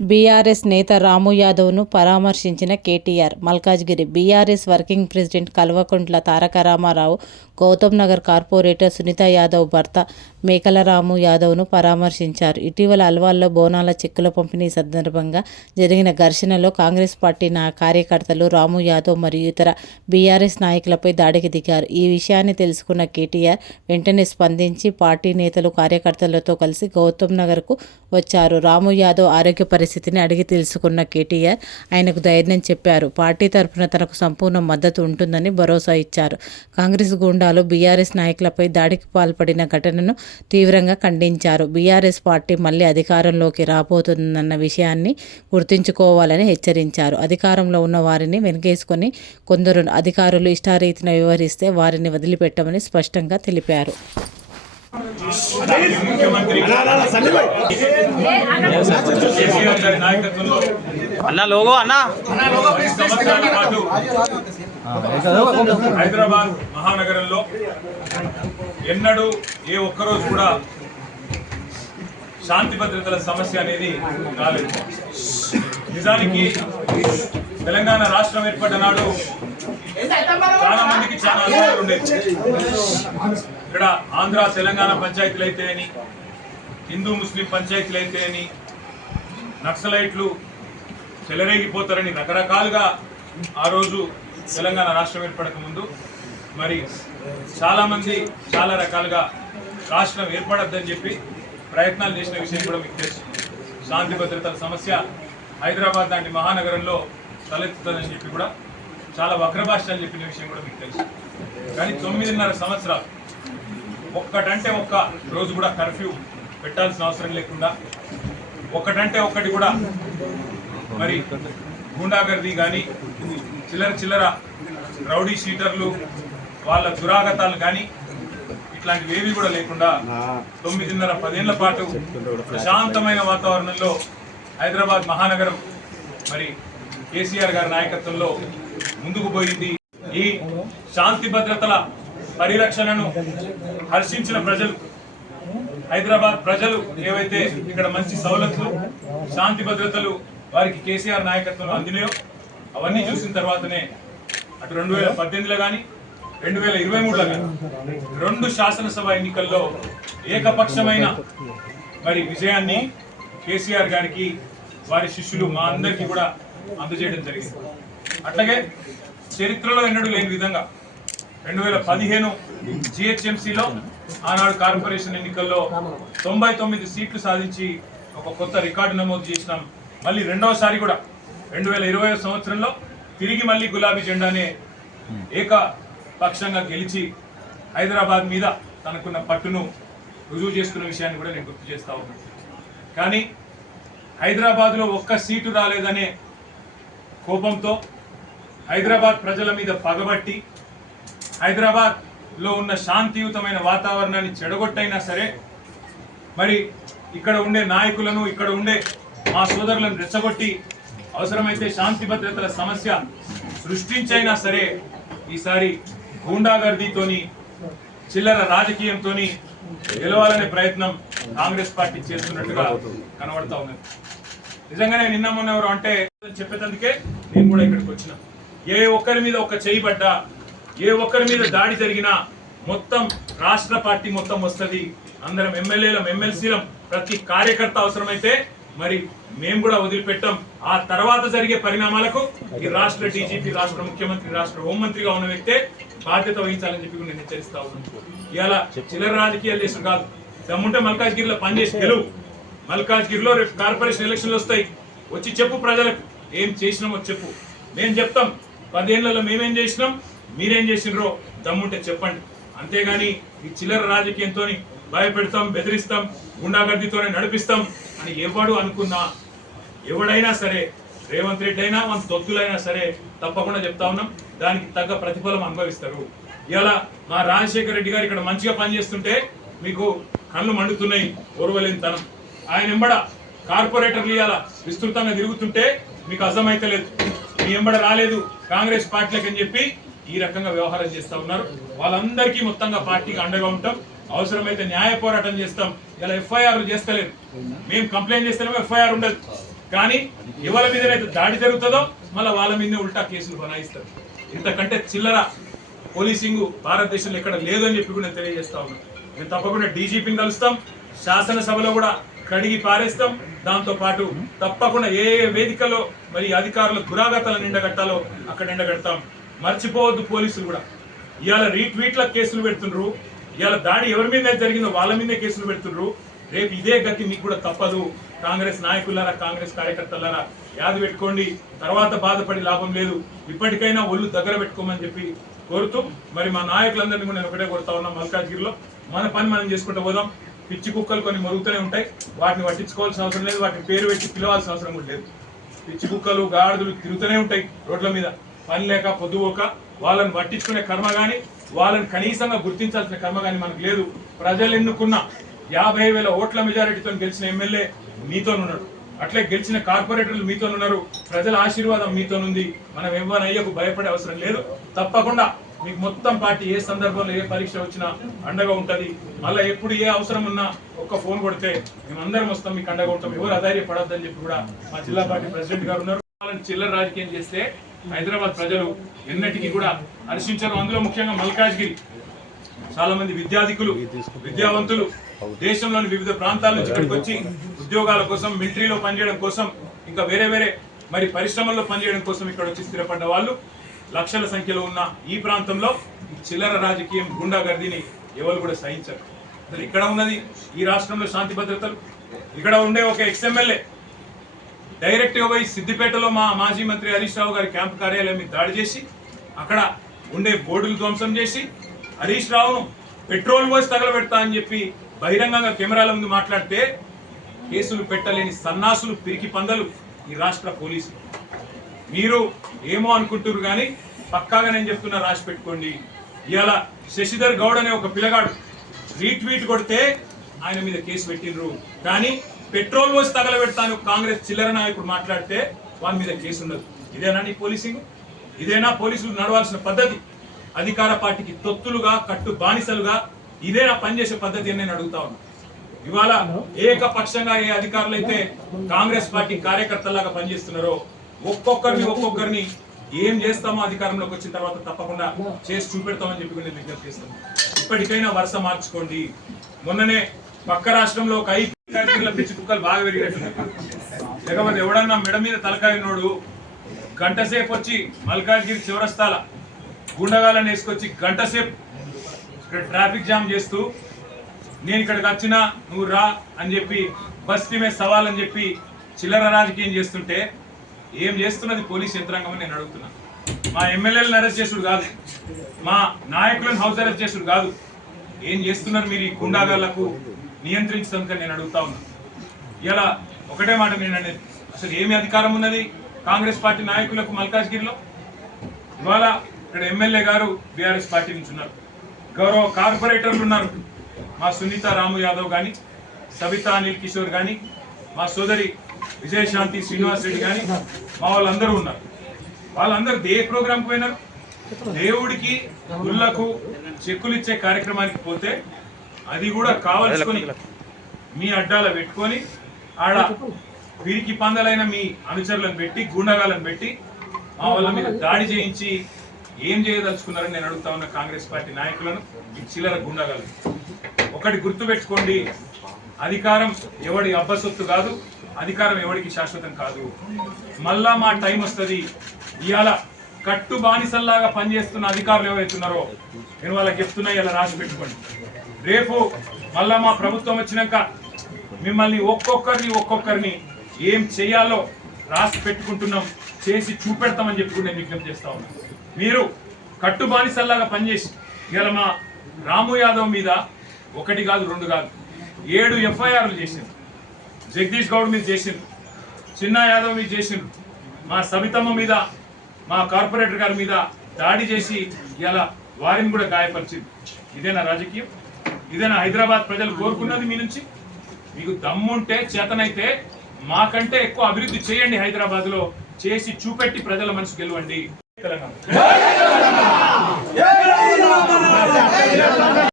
BRS నేత రాము యాదవ్ను పరామర్శించిన KTR. Malkajgiri BRS working president Kalvakuntla Taraka Ramarao Gautam Nagar corporator Sunitha Yadav భర్త మేకల రాము యాదవ్ను పరామర్శించారు. ఇటీవల అల్వాల్లో బోనాల చెక్కుల పంపిణీ సందర్భంగా జరిగిన ఘర్షణలో కాంగ్రెస్ పార్టీ కార్యకర్తలు రాము యాదవ్ మరియు ఇతర బీఆర్ఎస్ నాయకులపై దాడికి దిగారు. ఈ విషయాన్ని తెలుసుకున్న కేటీఆర్ వెంటనే స్పందించి పార్టీ నేతలు కార్యకర్తలతో కలిసి గౌతమ్ నగర్కు వచ్చారు. రాము యాదవ్ ఆరోగ్య పరిస్థితిని అడిగి తెలుసుకున్న కేటీఆర్ ఆయనకు ధైర్యం చెప్పారు. పార్టీ తరఫున తనకు సంపూర్ణ మద్దతు ఉంటుందని భరోసా ఇచ్చారు. కాంగ్రెస్ గూండాలు బీఆర్ఎస్ నాయకులపై దాడికి పాల్పడిన ఘటనను తీవ్రంగా ఖండించారు. బీఆర్ఎస్ పార్టీ మళ్లీ అధికారంలోకి రాబోతుందన్న విషయాన్ని గుర్తుంచుకోవాలని హెచ్చరించారు. అధికారంలో ఉన్న వారిని వెనకేసుకొని కొందరు అధికారులు ఇష్టారీతిన వ్యవహరిస్తే వారిని వదిలిపెట్టమని స్పష్టంగా తెలిపారు. హైదరాబాద్ మహానగరంలో ఎన్నడూ ఏ ఒక్కరోజు కూడా శాంతి భద్రతల సమస్య అనేది రాలేదు. నిజానికి తెలంగాణ రాష్ట్రం ఏర్పడ్డ నాడు చాలా మందికి చాలా అనుభవాలు ఉండేది. ఇక్కడ ఆంధ్ర తెలంగాణ పంచాయతీలు అయితే అని, హిందూ ముస్లిం పంచాయతీలు అయితే అని, నక్సలైట్లు చెలరేగిపోతారని రకరకాలుగా ఆ రోజు తెలంగాణ రాష్ట్రం ఏర్పడక ముందు మరి చాలామంది చాలా రకాలుగా రాష్ట్రం ఏర్పడద్దని చెప్పి ప్రయత్నాలు చేసిన విషయం కూడా మీకు తెలుసు. శాంతి భద్రతల సమస్య హైదరాబాద్ లాంటి మహానగరంలో తలెత్తుతుందని చెప్పి కూడా చాలా వక్రభాష అని చెప్పిన విషయం కూడా మీకు తెలుసు. కానీ 9.5 సంవత్సరాలు ఒక్కటంటే ఒక్క రోజు కూడా కర్ఫ్యూ పెట్టాల్సిన అవసరం లేకుండా, ఒక్కటంటే ఒక్కటి కూడా మరి గూండాగర్దీ కానీ, చిల్లర రౌడీ షీటర్లు వాళ్ళ దురాగతాలు కానీ ఇట్లాంటివి ఏవి కూడా లేకుండా 9.5-10 ఏళ్ల పాటు ప్రశాంతమైన వాతావరణంలో హైదరాబాద్ మహానగరం మరి కేసీఆర్ గారి నాయకత్వంలో ముందుకు పోయింది. ఈ శాంతి భద్రతల పరిరక్షణను హర్షించిన ప్రజలు, హైదరాబాద్ ప్రజలు ఏవైతే ఇక్కడ మంచి సౌలతులు, శాంతి భద్రతలు వారికి కేసీఆర్ నాయకత్వంలో అందినాయో అవన్నీ చూసిన తర్వాతనే అటు 2018లో కానీ 2023లో కానీ 2 శాసనసభ ఎన్నికల్లో ఏకపక్షమైన మరి విజయాన్ని కేసీఆర్ గారికి వారి శిష్యులు మా అందరికీ కూడా అందజేయడం జరిగింది. అట్లాగే చరిత్రలో ఎన్నడూ లేని విధంగా 2015 జిహెచ్ఎంసీలో ఆనాడు కార్పొరేషన్ ఎన్నికల్లో 99 సీట్లు సాధించి ఒక కొత్త రికార్డు నమోదు చేసినాం. మళ్ళీ రెండవసారి కూడా 2020 సంవత్సరంలో తిరిగి మళ్ళీ గులాబీ జెండానే ఏకపక్షంగా గెలిచి హైదరాబాద్ మీద తనకున్న పట్టును రుజువు చేసుకున్న విషయాన్ని కూడా నేను గుర్తు చేస్తా ఉన్నాను. కానీ హైదరాబాద్లో ఒక్క సీటు రాలేదనే కోపంతో, హైదరాబాద్ ప్రజల మీద పగబట్టి, హైదరాబాద్లో ఉన్న శాంతియుతమైన వాతావరణాన్ని చెడగొట్టైనా సరే మరి ఇక్కడ ఉండే నాయకులను, ఇక్కడ ఉండే మా సోదరులను రెచ్చగొట్టి అవసరమైతే శాంతి భద్రతల సమస్య సృష్టించైనా సరే ఈసారి గూండాగర్దీతోని, చిల్లర రాజకీయంతో గెలవాలనే ప్రయత్నం కాంగ్రెస్ పార్టీ చేస్తున్నట్టుగా కనబడతా ఉన్నది. నిజంగానే నిన్న మొన్న ఎవరు అంటే చెప్పేందుకే నేను కూడా ఇక్కడికి వచ్చిన. ఏ ఒక్కరి మీద ఒక చేయి పడ్డా, ఏ ఒక్కరి మీద దాడి జరిగినా మొత్తం రాష్ట్ర పార్టీ మొత్తం వస్తుంది. అందరం ఎమ్మెల్యేలం, ఎమ్మెల్సీలం, ప్రతి కార్యకర్త అవసరమైతే మరి మేము కూడా వదిలిపెట్టాం. ఆ తర్వాత జరిగే పరిణామాలకు ఈ రాష్ట్ర డీజీపీ, రాష్ట్ర ముఖ్యమంత్రి, రాష్ట్ర హోంమంత్రిగా ఉన్న వ్యక్తే బాధ్యత వహించాలని చెప్పి నేను హెచ్చరిస్తా ఉన్నాను. ఇలా చిల్లర రాజకీయాలు చేసిన కాదు, దమ్ముంటే మల్కాజ్గిరిలో పనిచేసి గెలువు. మల్కాజ్గిరిలో రేపు కార్పొరేషన్ ఎలక్షన్లు వస్తాయి, వచ్చి చెప్పు ప్రజలకు ఏం చేసినామో చెప్పు. మేము చెప్తాం 10 ఏళ్లలో మేమేం చేసినాం, మీరేం చేసినారో దమ్ముంటే చెప్పండి. అంతేగాని ఈ చిల్లర రాజకీయంతో భయపెడతాం, బెదిరిస్తాం, గుండాగర్దీతోనే నడిపిస్తాం అని ఎవడు అనుకున్నా, ఎవడైనా సరే, రేవంత్ రెడ్డి అయినా మన తొత్తులైనా సరే తప్పకుండా చెప్తా ఉన్నాం, దానికి తగ్గ ప్రతిఫలం అనుభవిస్తారు. ఇలా మా రాజశేఖర రెడ్డి గారు ఇక్కడ మంచిగా పనిచేస్తుంటే మీకు కళ్ళు మండుతున్నాయి, ఓర్వలేని తనం. ఆయన ఎంబడ కార్పొరేటర్లు ఇవాళ విస్తృతంగా తిరుగుతుంటే మీకు అర్థమైతలేదు. మీ ఎంబడ రాలేదు కాంగ్రెస్ పార్టీలకు అని చెప్పి ఈ రకంగా వ్యవహారం చేస్తా ఉన్నారు. వాళ్ళందరికీ మొత్తంగా పార్టీకి అండగా ఉంటాం. అవసరమైతే న్యాయ పోరాటం చేస్తాం. ఇలా ఎఫ్ఐఆర్లు చేస్తలేదు, మేము కంప్లైంట్ చేస్తేనేమో ఎఫ్ఐఆర్ ఉండదు. కానీ ఎవరి మీదనైతే దాడి జరుగుతుందో మళ్ళీ వాళ్ళ మీదనే ఉల్టా కేసులు బనాయిస్తారు. ఇంతకంటే చిల్లర పోలీసింగ్ భారతదేశంలో ఎక్కడ లేదు అని చెప్పి కూడా నేను తెలియజేస్తా ఉన్నాను. మేము తప్పకుండా డీజీపీని కలుస్తాం, శాసనసభలో కూడా కడిగి పారేస్తాం. దాంతో పాటు తప్పకుండా ఏ వేదికలో మరి అధికారుల దురాగతాలను ఎండగట్టాలో అక్కడ ఎండగడతాం. మర్చిపోవద్దు, పోలీసులు కూడా ఇవాళ రీట్వీట్ల కేసులు పెడుతుండ్రు, ఇవాళ దాడి ఎవరి మీద జరిగిందో వాళ్ళ మీదే కేసులు పెడుతుండ్రు. రేపు ఇదే గతి మీకు కూడా తప్పదు. కాంగ్రెస్ నాయకులారా, కాంగ్రెస్ కార్యకర్తలారా యాది పెట్టుకోండి, తర్వాత బాధపడి లాభం లేదు. ఇప్పటికైనా ఒళ్ళు దగ్గర పెట్టుకోమని చెప్పి కోరుతూ మరి మా నాయకులందరినీ కూడా నేను ఒకటే కోరుతా ఉన్నాం, మల్కాజ్గిరిలో మన పని మనం చేసుకుంటూ పోదాం. పిచ్చి కుక్కలు కొన్ని మరుగుతూనే ఉంటాయి, వాటిని పట్టించుకోవాల్సిన అవసరం లేదు, వాటిని పేరు పెట్టి పిలవాల్సిన అవసరం కూడా లేదు. పిచ్చి కుక్కలు గాడిదలు తిరుగుతూనే ఉంటాయి రోడ్ల మీద, పని లేక పొద్దుపోక. వాళ్ళని పట్టించుకునే కర్మ కానీ వాళ్ళని కనీసంగా గుర్తించాల్సిన కర్మ కానీ మనకు లేదు. ప్రజలు ఎన్నుకున్న 50,000 ఓట్ల మెజారిటీతో గెలిచిన ఎమ్మెల్యే మీతోనున్నాడు, అట్లే గెలిచిన కార్పొరేటర్లు మీతోనున్నారు, ప్రజల ఆశీర్వాదం మీతోనుంది. మనం ఎవరయ్యకు భయపడే అవసరం లేదు. తప్పకుండా మీకు మొత్తం పార్టీ ఏ సందర్భంలో ఏ పరీక్ష వచ్చినా అండగా ఉంటుంది. మళ్ళీ ఎప్పుడు ఏ అవసరం ఉన్నా ఒక్క ఫోన్ కొడితే మేమందరం వస్తాం, మీకు అండగా ఉంటాం. ఎవరు అధైర్యపడద్దని చెప్పి కూడా మా జిల్లా పార్టీ ప్రెసిడెంట్ గారు ఉన్నారు. వాళ్ళని చిల్లర రాజకీయం చేస్తే హైదరాబాద్ ప్రజలు ఎన్నటికీ కూడా హర్షించారు. అందులో ముఖ్యంగా మల్కాజ్గిరి చాలా మంది విద్యాధికులు, విద్యావంతులు దేశంలోని వివిధ ప్రాంతాల నుంచి ఇక్కడికి వచ్చి ఉద్యోగాల కోసం, మిలిటరీలో పనిచేయడం కోసం, ఇంకా వేరే వేరే మరి పరిశ్రమల్లో పనిచేయడం కోసం ఇక్కడ వచ్చి స్థిరపడ్డ వాళ్ళు లక్షల సంఖ్యలో ఉన్న ఈ ప్రాంతంలో చిల్లర రాజకీయం, గుండాగర్దీని ఎవరు కూడా సహించరు. అసలు ఇక్కడ ఉన్నది ఈ రాష్ట్రంలో శాంతి భద్రతలు. ఇక్కడ ఉండే ఒక ఎక్స్ఎమ్మెల్యే డైరెక్ట్ గా పోయి సిద్దిపేటలో మా మాజీ మంత్రి హరీష్ రావు గారి క్యాంపు కార్యాలయం మీద దాడి చేసి అక్కడ ఉండే బోర్డులు ధ్వంసం చేసి హరీష్ రావును పెట్రోల్ పోసి తగలబెడతా అని చెప్పి బహిరంగంగా కెమెరాల ముందు మాట్లాడితే కేసులు పెట్టలేని సన్నాసులు, పిరికి పందలు ఈ రాష్ట్ర పోలీసులు. మీరు ఏమో అనుకుంటున్నారు కానీ పక్కాగా నేను చెప్తున్నా, రాసి పెట్టుకోండి. ఇవాళ శశిధర్ గౌడ్ అనే ఒక పిల్లగాడు రీట్వీట్ కొడితే ఆయన మీద కేసు పెట్టినరు, కానీ పెట్రోల్ పోసి తగలబెడతాను కాంగ్రెస్ చిల్లర నాయకుడు మాట్లాడితే వాళ్ళ మీద కేసు ఉండదు. ఇదేనా నీ పోలీసింగ్? ఇదేనా పోలీసులు నడవాల్సిన పద్ధతి? అధికార పార్టీకి తొత్తులుగా, కట్టు బానిసలుగా ఇదేనా పనిచేసే పద్ధతి అని నేను అడుగుతా ఉన్నా. ఇవాళ ఏకపక్షంగా ఏ అధికారులు అయితే కాంగ్రెస్ పార్టీ కార్యకర్తలాగా పనిచేస్తున్నారో ఒక్కొక్కరిని ఏం చేస్తామో అధికారంలోకి వచ్చిన తర్వాత తప్పకుండా చేసి చూపెడతామని చెప్పి నేను విజ్ఞప్తి చేస్తాను. ఇప్పటికైనా వరుస మార్చుకోండి. మొన్ననే పక్క రాష్ట్రంలో ఒక 5 పిచ్చి కుక్కలు బాగా పెరిగినట్టున్నాయి. లేకపోతే ఎవడన్నా మెడ మీద తలకాయనోడు గంట సేపు వచ్చి మల్కాజ్గిరి చివరస్తాల గుండగాలను వేసుకొచ్చి గంట సేపు ఇక్కడ ట్రాఫిక్ జామ్ చేస్తూ నేను ఇక్కడికి వచ్చినా నువ్వు రా అని చెప్పి బస్తీ మీద సవాల్ అని చెప్పి చిల్లర రాజకీయం చేస్తుంటే ఏం చేస్తున్నది పోలీస్ యంత్రాంగం అని నేను అడుగుతున్నా. మా ఎమ్మెల్యేలను అరెస్ట్ చేసుడు కాదు, మా నాయకులను హౌస్ అరెస్ట్ చేసుడు కాదు, ఏం చేస్తున్నారు మీరు ఈ గుండాగాళ్లకు నియంత్రించడానికి నేను అడుగుతా ఉన్నా. ఇలా ఒకటే మాట నేను అనేది, అసలు ఏమి అధికారం ఉన్నది కాంగ్రెస్ పార్టీ నాయకులకు మల్కాజ్గిరిలో? ఇవాళ ఇక్కడ ఎమ్మెల్యే గారు బీఆర్ఎస్ పార్టీ నుంచి ఉన్నారు, గౌరవ కార్పొరేటర్లు ఉన్నారు, మా సునీత రాము యాదవ్ కానీ, సబితా అనిల్ కిషోర్ కానీ, మా సోదరి విజయశాంతి శ్రీనివాస్ రెడ్డి కానీ, మా వాళ్ళందరూ ఉన్నారు. వాళ్ళందరూ ఏ ప్రోగ్రాంకి పోయినారు? దేవుడికి గుళ్ళకు చెక్కులు ఇచ్చే కార్యక్రమానికి పోతే అది కూడా కావాల్సుకొని మీ అడ్డాల పెట్టుకొని ఆడ వీరికి పందలైన మీ అనుచరులను పెట్టి, గుండగాలను పెట్టి మా వాళ్ళ మీద దాడి చేయించి ఏం చేయదలుచుకున్నారని నేను అడుగుతా ఉన్న కాంగ్రెస్ పార్టీ నాయకులను, ఈ చిల్లర గుండగాలు. ఒకటి గుర్తుపెట్టుకోండి, అధికారం ఎవడి అబ్బసొత్తు కాదు, అధికారం ఎవడికి శాశ్వతం కాదు. మళ్ళా మా టైం వస్తుంది. ఇవాళ కట్టు బానిసల్లాగా పనిచేస్తున్న అధికారులు ఎవరైతున్నారో నేను వాళ్ళకి చెప్తున్నా, ఇలా రాసి పెట్టుకోండి. రేపు మళ్ళా మా ప్రభుత్వం వచ్చినాక మిమ్మల్ని ఒక్కొక్కరిని ఏం చేయాలో రాసి పెట్టుకుంటున్నాం, చేసి చూపెడతామని చెప్పి నేను విజ్ఞప్తి చేస్తా ఉన్నాను. మీరు కట్టు బానిసల్లాగా పనిచేసి ఇవాళ మా రాము యాదవ్ మీద 1 కాదు 2 కాదు 7 ఎఫ్ఐఆర్లు చేసిండ్రు. జగదీష్ గౌడ్ మీద చేసిండ్రు, చిన్న యాదవ్ మీద చేసిండ్రు, మా సబితమ్మ మీద, మా కార్పొరేటర్ గారి మీద దాడి చేసి ఇలా వారిని కూడా గాయపరిచింది. ఇదేనా రాజకీయం? ఇదేనా హైదరాబాద్ ప్రజలు కోరుకున్నది మీ నుంచి? మీకు దమ్ముంటే, చేతనైతే మాకంటే ఎక్కువ అభివృద్ధి చేయండి, హైదరాబాద్ లో చేసి చూపెట్టి ప్రజల మనసు గెలవండి. తెలంగాణ